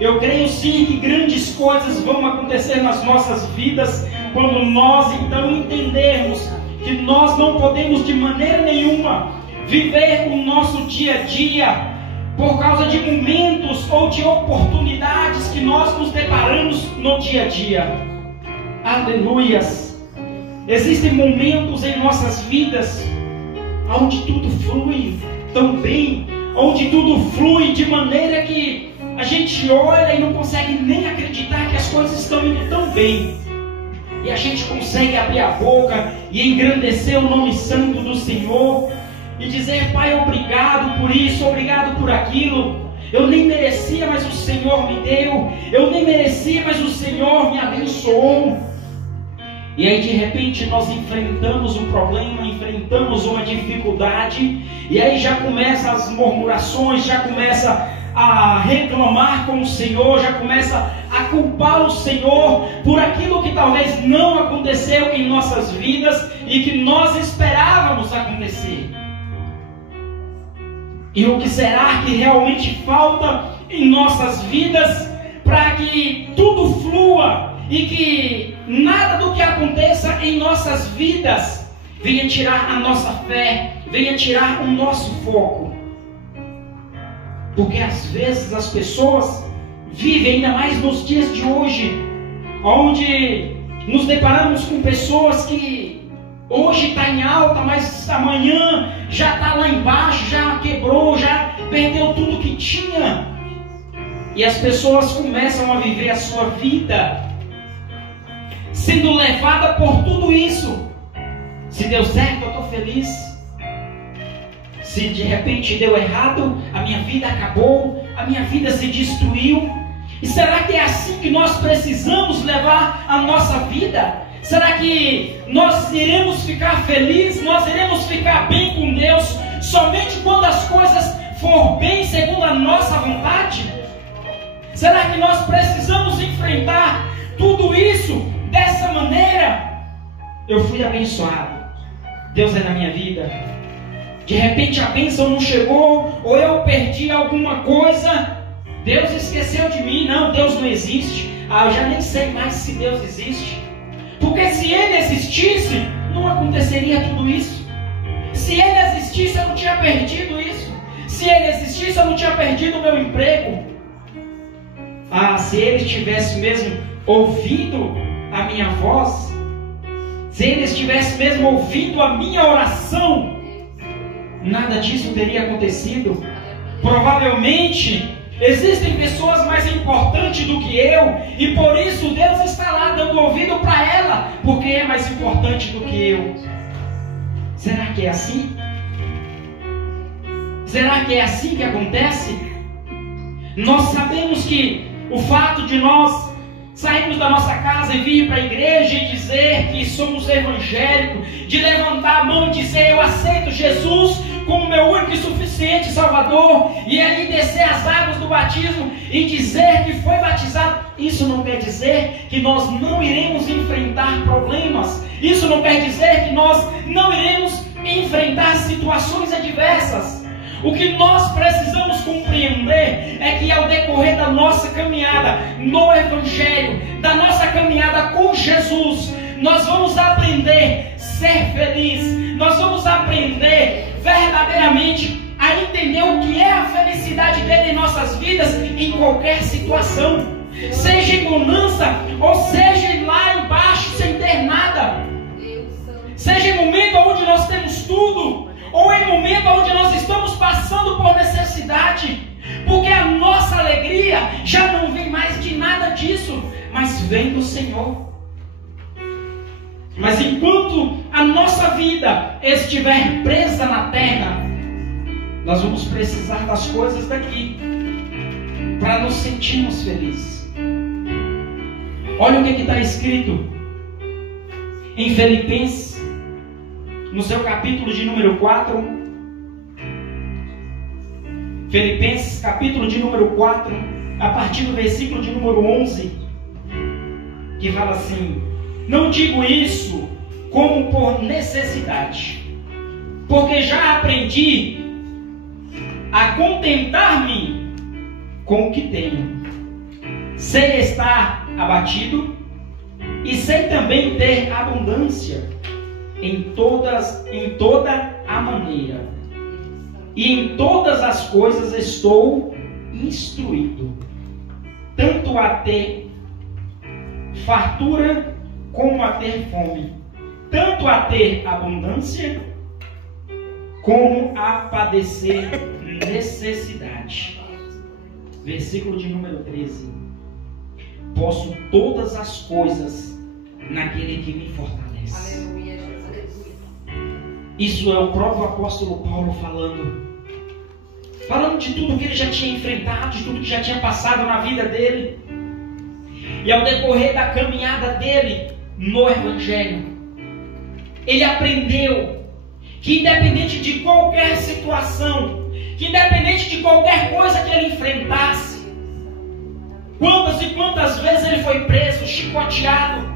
Eu creio sim que grandes coisas vão acontecer nas nossas vidas quando nós então entendermos que nós não podemos de maneira nenhuma viver o nosso dia a dia por causa de momentos ou de oportunidades que nós nos deparamos no dia a dia. Aleluias! Existem momentos em nossas vidas onde tudo flui tão bem, onde tudo flui de maneira que a gente olha e não consegue nem acreditar que as coisas estão indo tão bem. E a gente consegue abrir a boca e engrandecer o nome santo do Senhor e dizer: Pai, obrigado por isso, obrigado por aquilo. Eu nem merecia, mas o Senhor me deu. Eu nem merecia, mas o Senhor me abençoou. E aí de repente nós enfrentamos um problema, enfrentamos uma dificuldade, e aí já começa as murmurações, já começa a reclamar com o Senhor, já começa a culpar o Senhor por aquilo que talvez não aconteceu em nossas vidas e que nós esperávamos acontecer. E o que será que realmente falta em nossas vidas para que tudo flua e que nada do que aconteça em nossas vidas venha tirar a nossa fé, venha tirar o nosso foco? Porque às vezes as pessoas vivem, ainda mais nos dias de hoje, onde nos deparamos com pessoas que hoje está em alta, mas amanhã já está lá embaixo, já quebrou, já perdeu tudo que tinha. E as pessoas começam a viver a sua vida sendo levada por tudo isso. Se deu certo, eu estou feliz. Se de repente deu errado, a minha vida acabou, a minha vida se destruiu. E será que é assim que nós precisamos levar a nossa vida? Será que nós iremos ficar felizes, nós iremos ficar bem com Deus somente quando as coisas for bem segundo a nossa vontade? Será que nós precisamos enfrentar tudo isso dessa maneira? Eu fui abençoado, Deus é na minha vida. De repente a bênção não chegou, ou eu perdi alguma coisa, Deus esqueceu de mim. Não, Deus não existe. Eu já nem sei mais se Deus existe. Porque se Ele existisse, não aconteceria tudo isso. Se Ele existisse, eu não tinha perdido isso. Se Ele existisse, eu não tinha perdido o meu emprego. Se Ele estivesse mesmo ouvindo a minha voz, se Ele estivesse mesmo ouvindo a minha oração, nada disso teria acontecido. Provavelmente existem pessoas mais importantes do que eu, e por isso Deus está lá dando ouvido para ela, porque é mais importante do que eu. Será que é assim? Será que é assim que acontece? Nós sabemos que o fato de nós sairmos da nossa casa e vir para a igreja e dizer que somos evangélicos, de levantar a mão e dizer: eu aceito Jesus como meu único e suficiente Salvador, e ali descer as águas do batismo e dizer que foi batizado, isso não quer dizer que nós não iremos enfrentar problemas. Isso não quer dizer que nós não iremos enfrentar situações adversas. O que nós precisamos compreender é que ao decorrer da nossa caminhada no Evangelho, da nossa caminhada com Jesus, nós vamos aprender a ser feliz, nós vamos aprender verdadeiramente a entender o que é a felicidade dele em nossas vidas, em qualquer situação, seja em bonança ou seja lá embaixo sem ter nada, seja em momento onde nós temos tudo, ou em momento onde nós estamos passando por necessidade, porque a nossa alegria já não vem mais de nada disso, mas vem do Senhor. Mas enquanto a nossa vida estiver presa na terra, nós vamos precisar das coisas daqui para nos sentirmos felizes. Olha o que está escrito em Filipenses, no seu capítulo de número 4. Filipenses, capítulo de número 4, a partir do versículo de número 11, que fala assim: não digo isso como por necessidade, porque já aprendi a contentar-me com o que tenho. sei estar abatido e sei também ter abundância em toda a maneira. E em todas as coisas estou instruído, tanto a ter fartura como a ter fome, tanto a ter abundância como a padecer necessidade. Versículo de número 13. Posso todas as coisas naquele que me fortalece. Aleluia, Jesus. Isso é o próprio apóstolo Paulo falando de tudo que ele já tinha enfrentado, de tudo que já tinha passado na vida dele. E ao decorrer da caminhada dele no Evangelho, ele aprendeu que independente de qualquer situação, que independente de qualquer coisa que ele enfrentasse, quantas e quantas vezes ele foi preso, chicoteado,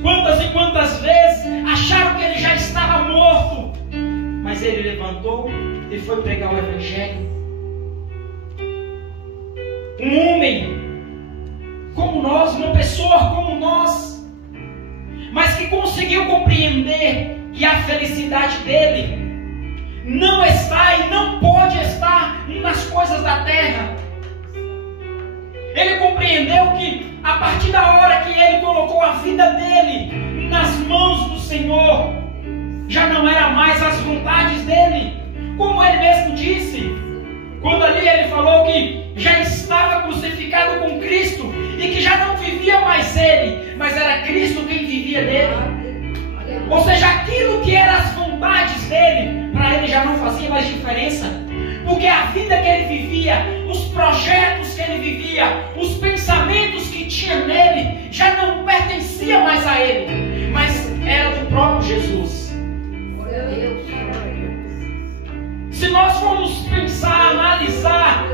quantas e quantas vezes acharam que ele já estava morto, mas ele levantou e foi pregar o Evangelho. Um homem como nós, uma pessoa como nós, mas que conseguiu compreender que a felicidade dele não está e não pode estar nas coisas da terra. Ele compreendeu que a partir da hora que ele colocou a vida dele nas mãos do Senhor, já não era mais as vontades dele, como ele mesmo disse, quando ali ele falou que já estava crucificado com Cristo e que já não vivia mais ele, mas era Cristo quem vivia dele. Ou seja, aquilo que eram as vontades dele, para ele já não fazia mais diferença, porque a vida que ele vivia, os projetos que ele vivia, os pensamentos que tinha nele, já não pertenciam mais a ele, mas era do próprio Jesus. Se nós formos pensar, analisar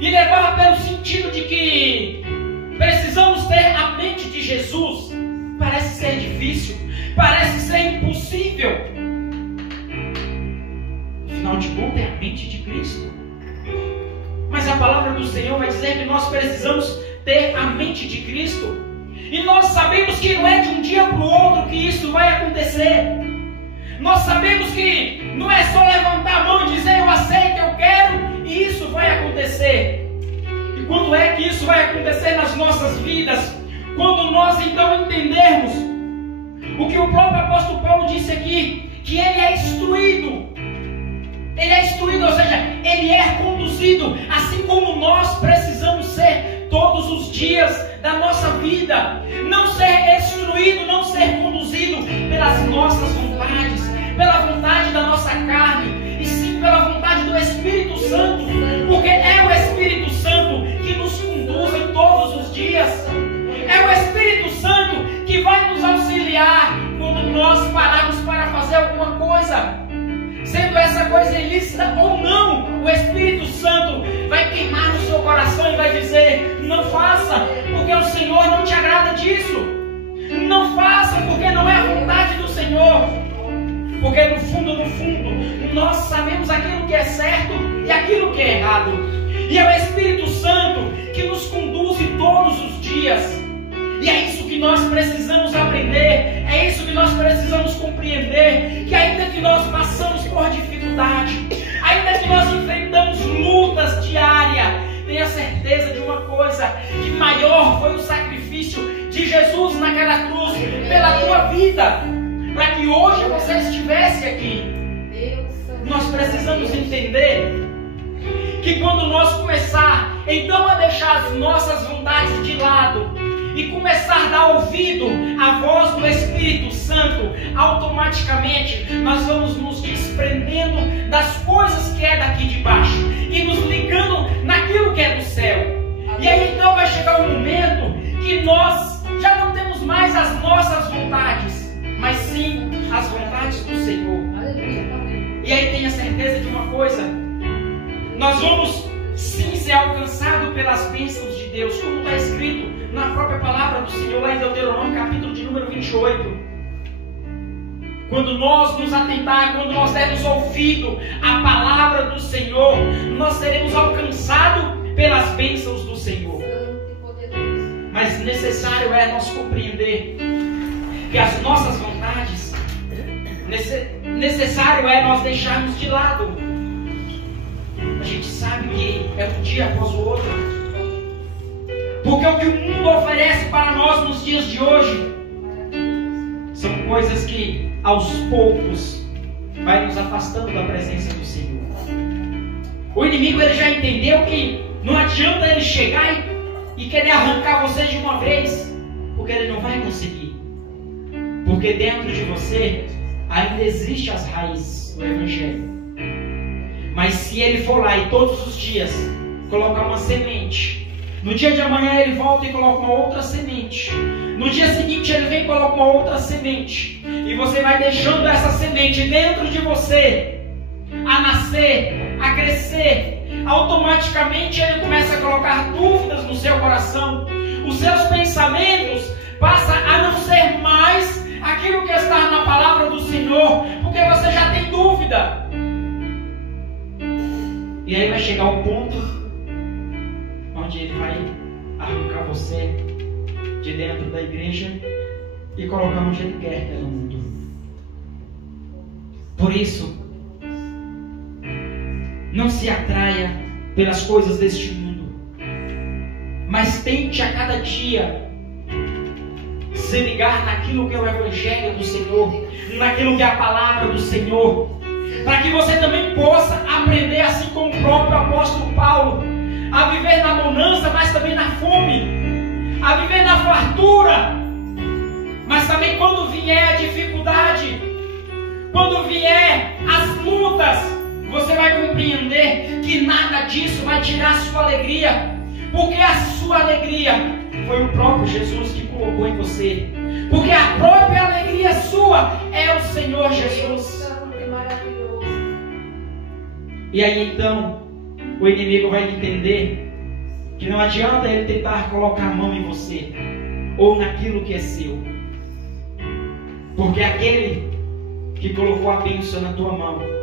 e levar pelo sentido de que precisamos ter a mente de Jesus, parece ser difícil, parece ser impossível. Afinal de contas, é a mente de Cristo. Mas a palavra do Senhor vai dizer que nós precisamos ter a mente de Cristo. E nós sabemos que não é de um dia para o outro que isso vai acontecer. Nós sabemos que não é só levantar a mão e dizer eu aceito, eu quero, e isso vai acontecer. E quando é que isso vai acontecer nas nossas vidas? Quando nós então entendermos o que o próprio apóstolo Paulo disse aqui, que ele é instruído. Ele é instruído, ou seja, ele é conduzido, assim como nós precisamos ser todos os dias da nossa vida. Não ser instruído, não ser conduzido pelas nossas vontades, pela vontade da nossa carne, e sim pela vontade do Espírito Santo, porque é o Espírito Santo que nos conduz em todos os dias. É o Espírito Santo que vai nos auxiliar quando nós pararmos para fazer alguma coisa. Sendo essa coisa ilícita ou não, o Espírito Santo vai queimar no seu coração e vai dizer: não faça, porque o Senhor não te agrada disso. Não faça, porque não é a vontade do Senhor. Porque no fundo, nós sabemos aquilo que é certo e aquilo que é errado. E é o Espírito Santo que nos conduz todos os dias. E é isso que nós precisamos aprender, é isso que nós precisamos compreender, que ainda que nós passamos por dificuldade, ainda que nós enfrentamos lutas diárias, tenha certeza de uma coisa, que maior foi o sacrifício de Jesus naquela cruz, pela tua vida, para que hoje você estivesse aqui. Nós precisamos entender que quando nós começar então a deixar as nossas vontades de lado, e começar a dar ouvido à voz do Espírito Santo, automaticamente nós vamos nos desprendendo das coisas que é daqui de baixo e nos ligando naquilo que é do céu. E aí então vai chegar um momento que nós já não temos mais as nossas vontades, mas sim as vontades do Senhor. E aí tenha certeza de uma coisa: nós vamos sim ser alcançados pelas bênçãos de Deus, como está escrito na própria palavra do Senhor, lá em Deuteronômio, capítulo de número 28. Quando nós nos atentar, quando nós dermos ouvido à palavra do Senhor, nós seremos alcançados pelas bênçãos do Senhor. Mas necessário é nós compreender que as nossas vontades, necessário é nós deixarmos de lado. A gente sabe que é um dia após o outro, porque o que o mundo oferece para nós nos dias de hoje são coisas que aos poucos vai nos afastando da presença do Senhor. O inimigo, ele já entendeu que não adianta ele chegar e querer arrancar você de uma vez, porque ele não vai conseguir. Porque dentro de você ainda existem as raízes do Evangelho. Mas se ele for lá e todos os dias colocar uma semente, no dia de amanhã ele volta e coloca uma outra semente, no dia seguinte ele vem e coloca uma outra semente, e você vai deixando essa semente dentro de você a nascer, a crescer, automaticamente ele começa a colocar dúvidas no seu coração, os seus pensamentos passam a não ser mais aquilo que está na palavra do Senhor, porque você já tem dúvida. E aí vai chegar o ponto onde ele vai arrancar você de dentro da igreja e colocar onde ele quer, que é no mundo. Por isso, não se atraia pelas coisas deste mundo, mas tente a cada dia se ligar naquilo que é o Evangelho do Senhor, naquilo que é a palavra do Senhor, para que você também possa aprender, assim como o próprio apóstolo Paulo, a viver na bonança, mas também na fome, a viver na fartura, mas também quando vier a dificuldade, quando vier as lutas, você vai compreender que nada disso vai tirar a sua alegria, porque a sua alegria foi o próprio Jesus que colocou em você, porque a própria alegria sua é o Senhor Jesus. E aí então o inimigo vai entender que não adianta ele tentar colocar a mão em você ou naquilo que é seu, porque aquele que colocou a bênção na tua mão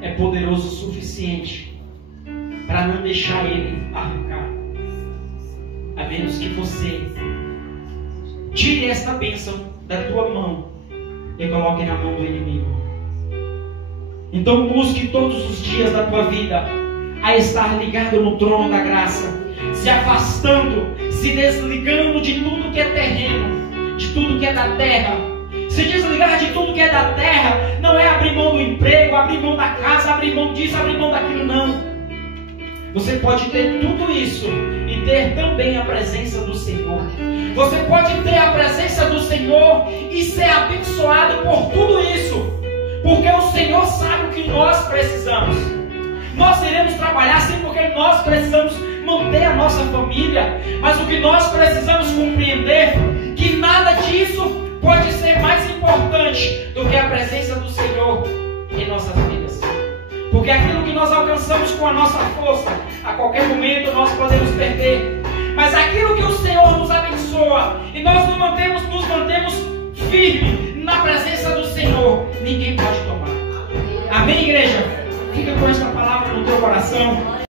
é poderoso o suficiente para não deixar ele arrancar, a menos que você tire esta bênção da tua mão e coloque na mão do inimigo. Então busque todos os dias da tua vida a estar ligado no trono da graça, se afastando, se desligando de tudo que é terreno, de tudo que é da terra. Se desligar de tudo que é da terra não é abrir mão do emprego, abrir mão da casa, abrir mão disso, abrir mão daquilo, não. Você pode ter tudo isso e ter também a presença do Senhor. Você pode ter a presença do Senhor e ser abençoado por tudo isso, porque o Senhor sabe o que nós precisamos. Nós iremos trabalhar sim, porque nós precisamos manter a nossa família, mas o que nós precisamos compreender que nada disso pode ser mais importante do que a presença do Senhor em nossas vidas. Porque aquilo que nós alcançamos com a nossa força, a qualquer momento nós podemos perder. Mas aquilo que o Senhor nos abençoa e nós nos mantemos firmes na presença do Senhor, ninguém pode tomar. Amém, igreja? Fica com esta palavra no teu coração.